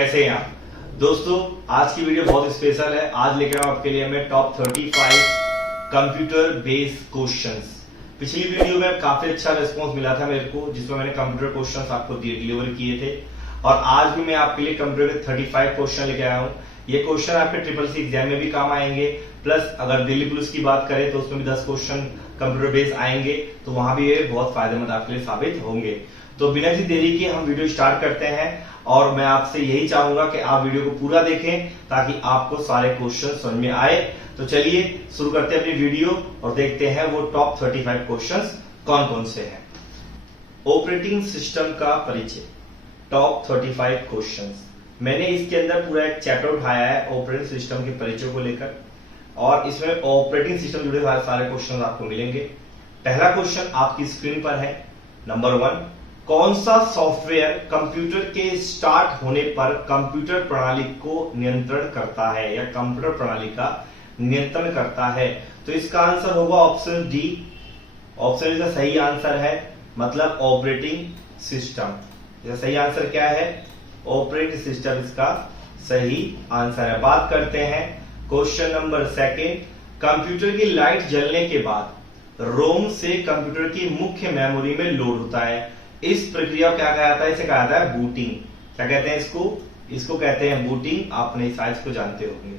कैसे हैं आप दोस्तों। आज की वीडियो बहुत स्पेशल है। आज लेकर आऊं आपके लिए मैं टॉप 35 कंप्यूटर बेस्ड क्वेश्चंस। पिछली वीडियो में काफी अच्छा रिस्पांस मिला था मेरे को, जिसमें मैंने कंप्यूटर क्वेश्चंस आपको डिलीवर किए थे और आज भी मैं आपके लिए कंप्यूटर के 35 क्वेश्चन लेकर आया हूं। ये क्वेश्चन आपके ट्रिपल सी एग्जाम में भी काम आएंगे, प्लस अगर दिल्ली पुलिस की बात करें तो उसमें भी 10 क्वेश्चन कंप्यूटर बेस्ड आएंगे, तो वहां भी ये बहुत फायदेमंद आपके लिए साबित होंगे। तो बिना किसी देरी के हम वीडियो स्टार्ट करते हैं और मैं आपसे यही चाहूंगा कि आप वीडियो को पूरा देखें ताकि आपको सारे क्वेश्चन समझ में आए। तो चलिए शुरू करते हैं अपनी वीडियो और देखते हैं वो टॉप 35 क्वेश्चंस कौन कौन से हैं। ऑपरेटिंग सिस्टम का परिचय, टॉप 35 क्वेश्चंस। मैंने इसके अंदर पूरा एक चैप्टर उठाया है ऑपरेटिंग सिस्टम के परिचय को लेकर, और इसमें ऑपरेटिंग सिस्टम जुड़े हुए सारे क्वेश्चन आपको मिलेंगे। पहला क्वेश्चन आपकी स्क्रीन पर है। नंबर 1, कौन सा सॉफ्टवेयर कंप्यूटर के स्टार्ट होने पर कंप्यूटर प्रणाली को नियंत्रण करता है या कंप्यूटर प्रणाली का नियंत्रण करता है? तो इसका आंसर होगा ऑप्शन डी। ऑप्शन डी का सही आंसर है, मतलब ऑपरेटिंग सिस्टम। इसका सही आंसर क्या है? ऑपरेटिंग सिस्टम इसका सही आंसर है। बात करते हैं क्वेश्चन नंबर 2, कंप्यूटर की लाइट जलने के बाद रोम से कंप्यूटर की मुख्य मेमोरी में लोड होता है। इस प्रक्रिया को क्या कहा जाता है? इसे कहा जाता है बूटिंग। क्या कहते हैं इसको कहते हैं बूटिंग। आपने इस साइज को जानते होंगे।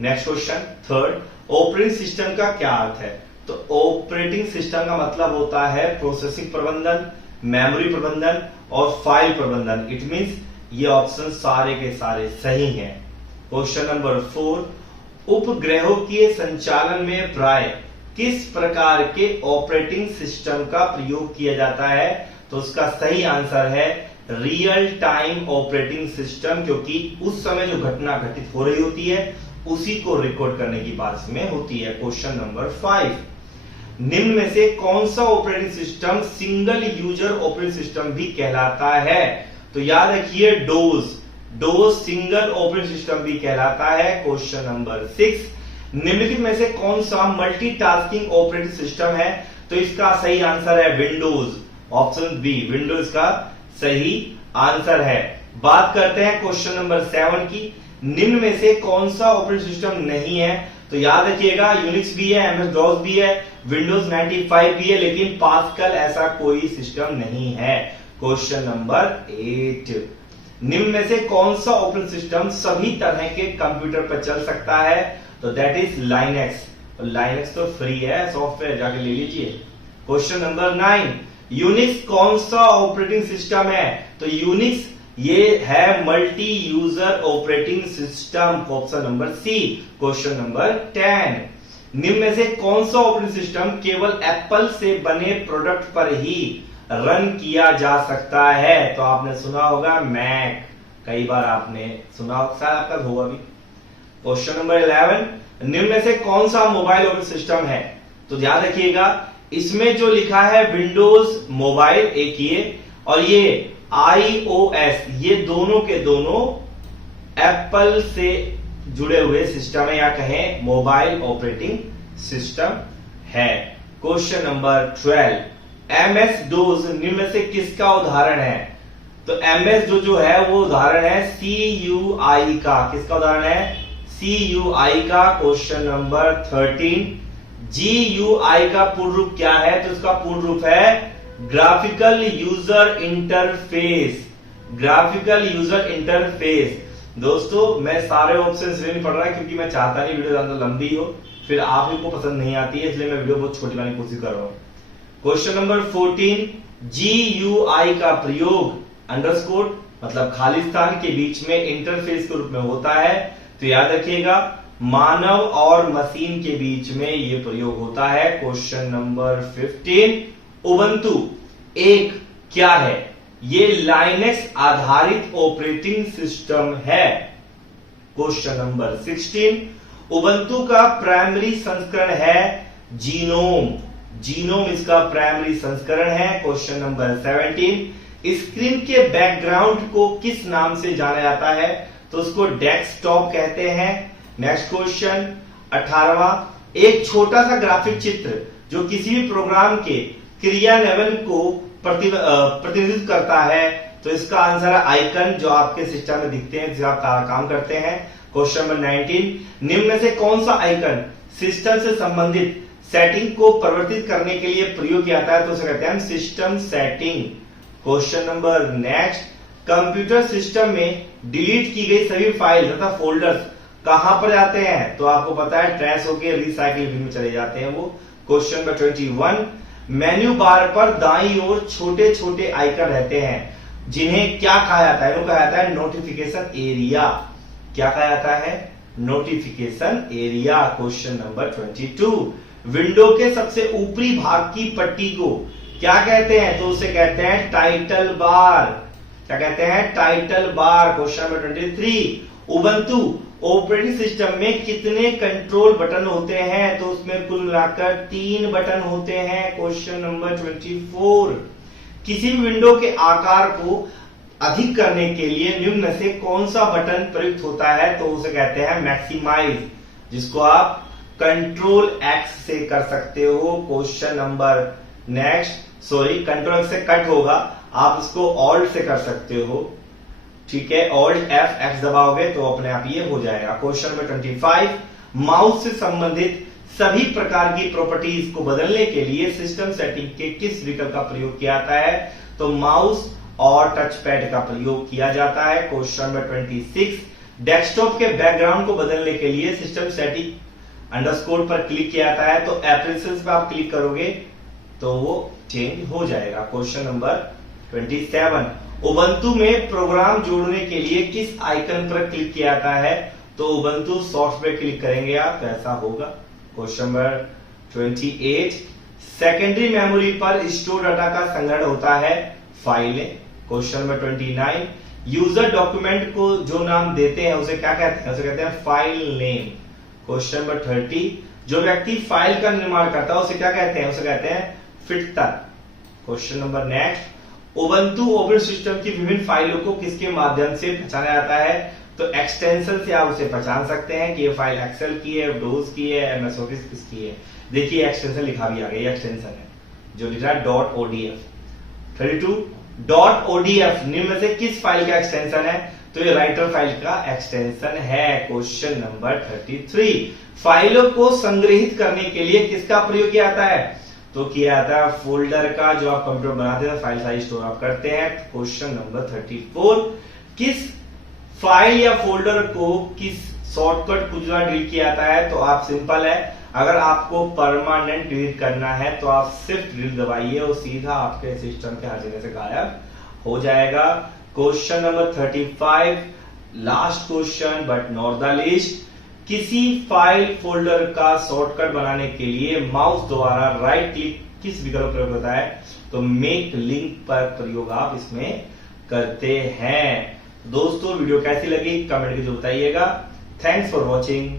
नेक्स्ट क्वेश्चन 3, ऑपरेटिंग सिस्टम का क्या अर्थ है? तो ऑपरेटिंग सिस्टम का मतलब होता है प्रोसेसिंग प्रबंधन, मेमोरी प्रबंधन और फाइल प्रबंधन। इट मींस ये ऑप्शन सारे के सारे सही हैं। क्वेश्चन नंबर 4, उपग्रहों के संचालन में प्राय किस प्रकार के ऑपरेटिंग सिस्टम का प्रयोग किया जाता है? तो उसका सही आंसर है रियल टाइम ऑपरेटिंग सिस्टम, क्योंकि उस समय जो घटना घटित हो रही होती है उसी को रिकॉर्ड करने की बात इसमें होती है। क्वेश्चन नंबर 5, निम्न में से कौन सा operating system single user operating system भी कहलाता है? तो याद रखिए डोज सिंगल ऑपरेटिंग सिस्टम भी कहलाता है। क्वेश्चन नंबर 6, निम्नलिखित में से कौन सा मल्टीटास्किंग ऑपरेटिंग सिस्टम है? तो इसका सही आंसर है विंडोज। ऑप्शन बी, विंडोज का सही आंसर है। बात करते हैं क्वेश्चन नंबर 7 की, निम्न में से कौन सा ऑपरेटिंग सिस्टम नहीं है? तो याद रखिएगा यूनिक्स भी है, एमएस डॉस भी है, विंडोज 95 भी है, लेकिन पास्कल ऐसा कोई सिस्टम नहीं है। क्वेश्चन नंबर 8, निम्न में से कौन सा ऑपरेटिंग सिस्टम सभी तरह के कंप्यूटर पर चल सकता है? तो दैट इज लाइनेक्स। लाइनेक्स तो फ्री है सॉफ्टवेयर, जाके ले लीजिए। क्वेश्चन नंबर 9, यूनिक्स कौन सा ऑपरेटिंग सिस्टम है? तो यूनिक्स ये है multi user operating system. Option number C. Question number 10, निम्न में से कौन सा ऑपरेटिंग सिस्टम केवल एप्पल से बने प्रोडक्ट पर ही रन किया जा सकता है? तो आपने सुना होगा मैक, कई बार आपने सुना, शायद आपका होगा भी। क्वेश्चन नंबर 11, निम्न में से कौन सा मोबाइल ऑपरेटिंग सिस्टम है? तो याद रखिएगा इसमें जो लिखा है विंडोज मोबाइल एक ये, और ये iOS, ये दोनों के दोनों एप्पल से जुड़े हुए सिस्टम है, या कहें मोबाइल ऑपरेटिंग सिस्टम है। क्वेश्चन नंबर 12, MS DOS निम्न में से किसका उदाहरण है? तो MS DOS जो है वो उदाहरण है CUI का। किसका उदाहरण है? CUI का। क्वेश्चन नंबर 13, GUI का पूर्ण रूप क्या है? तो इसका पूर्ण रूप है graphical user interface. Graphical user interface. दोस्तों मैं सारे ऑप्शन इसलिए नहीं पढ़ रहा क्योंकि मैं चाहता नहीं वीडियो ज्यादा लंबी हो, फिर आप लोग को पसंद नहीं आती है, इसलिए मैं वीडियो बहुत छोटी बनाने की कोशिश कर रहा हूं। क्वेश्चन नंबर 14, GUI का प्रयोग अंडरस्कोर मतलब खाली स्थान के बीच में इंटरफेस के रूप में होता है। तो याद रखिएगा मानव और मशीन के बीच में यह प्रयोग होता है। क्वेश्चन नंबर 15, उबंटू एक क्या है? ये लाइनेक्स आधारित ऑपरेटिंग सिस्टम है। क्वेश्चन नंबर 16, उबंटू का प्राइमरी संस्करण है जीनोम। जीनोम इसका प्राइमरी संस्करण है। क्वेश्चन नंबर 17, स्क्रीन के बैकग्राउंड को किस नाम से जाना जाता है? तो उसको डेस्कटॉप कहते हैं। नेक्स्ट क्वेश्चन 18वां, एक छोटा सा ग्राफिक चित्र जो किसी भी प्रोग्राम के क्रियान्वयन को प्रतिनिधित्व करता है, तो तो इसका आंसर है आइकन, जो आपके सिस्टम में दिखते हैं, जिसे आप काम करते हैं। क्वेश्चन नंबर 19, निम्न में से कौन सा आइकन सिस्टम से संबंधित सेटिंग को परिवर्तित करने के लिए प्रयोग किया जाता है? तो उसे कहते हैं system setting. Question number next, computer system में डिलीट की गई सभी फाइल तथा फोल्डर्स कहां पर जाते हैं? तो आपको पता है ट्रैश होकर रिसाइकिल बिन में चले जाते हैं वो। क्वेश्चन नंबर 21, मेन्यू बार पर दाईं ओर छोटे छोटे आइकन रहते हैं, जिन्हें क्या कहा जाता है? कहा जाता है नोटिफिकेशन एरिया। क्या कहा जाता है? Notification area. Question number 22, window के सबसे ऊपरी भाग की पट्टी को क्या कहते हैं? तो उसे कहते हैं टाइटल बार। क्या कहते हैं? Title bar. Question number 23, Ubuntu operating system में कितने कंट्रोल बटन होते हैं? तो उसमें कुल मिलाकर 3 बटन होते हैं। क्वेश्चन नंबर 24, किसी भी विंडो के आकार को अधिक करने के लिए निम्न से कौन सा बटन प्रयुक्त होता है? तो उसे कहते हैं मैक्सिमाइज, जिसको आप कंट्रोल एक्स से कर सकते हो। Question number next, control x से कट होगा, आप इसको ऑल्ट से कर सकते हो। ठीक है, ऑल्ट एफ एक्स दबाओगे तो अपने आप ये हो जाएगा। क्वेश्चन नंबर 25, माउस से संबंधित सभी प्रकार की प्रॉपर्टीज को बदलने के लिए सिस्टम सेटिंग के किस विकल्प का प्रयोग किया जाता है? तो माउस और टच पैड का प्रयोग किया जाता है। क्वेश्चन नंबर 26, डेस्कटॉप के बैकग्राउंड को बदलने के लिए सिस्टम सेटिंग अंडरस्कोर पर क्लिक किया जाता है, तो प्रेफरेंसेस पे आप क्लिक करोगे तो वो चेंज हो जाएगा। क्वेश्चन नंबर 27, उबंटू में प्रोग्राम जोड़ने के लिए किस आइकन पर क्लिक किया जाता है? तो उबंटू सॉफ्टवेयर क्लिक करेंगे आप तो ऐसा होगा। क्वेश्चन नंबर 28, सेकेंडरी मेमोरी पर स्टोर डाटा का संग्रहण होता है फाइलें। क्वेश्चन नंबर 29, यूजर डॉक्यूमेंट को जो नाम देते हैं उसे क्या कहते हैं? उसे कहते हैं फाइल नेम। क्वेश्चन नंबर 30, जो व्यक्ति फाइल का निर्माण करता है उसे क्या कहते हैं? उसे कहते हैं fitter. Question number next, Ubuntu operating system की विभिन्न फाइलों को किसके माध्यम से पहचाना जाता है? तो एक्सटेंशन से आप उसे पहचान सकते हैं कि ये फाइल एक्सेल की है, विंडोज की है, एमएस ऑफिस किसकी है। देखिए एक्सटेंशन लिखा भी आ गया, एक्सटेंशन है जो लिखा है .odf। 32, .odf निम्न में से किस फाइल का एक्सटेंशन है? तो ये राइटर फाइल का एक्सटेंशन है। क्वेश्चन नंबर 33, फाइलों को संग्रहित करने के लिए किसका प्रयोग किया जाता है? तो किया जाता है फोल्डर का, जो आप कंप्यूटर बनाते हैं फाइल साइज स्टोर आप करते हैं। क्वेश्चन नंबर 34, किस फाइल या फोल्डर को किस शॉर्टकट को डिलीट किया जाता है? तो आप सिंपल है, अगर आपको परमानेंट डिलीट करना है तो आप सिर्फ डिलीट दबाइए और सीधा आपके सिस्टम के हर जगह से गायब हो जाएगा। Question number 35, last question but not the least, किसी फाइल फोल्डर का शॉर्टकट बनाने के लिए माउस द्वारा राइट क्लिक किस विकल्प प्रयोग होता है? तो मेक लिंक पर प्रयोग आप इसमें करते हैं। दोस्तों वीडियो कैसी लगी कमेंट करके बताइएगा। Thanks for watching.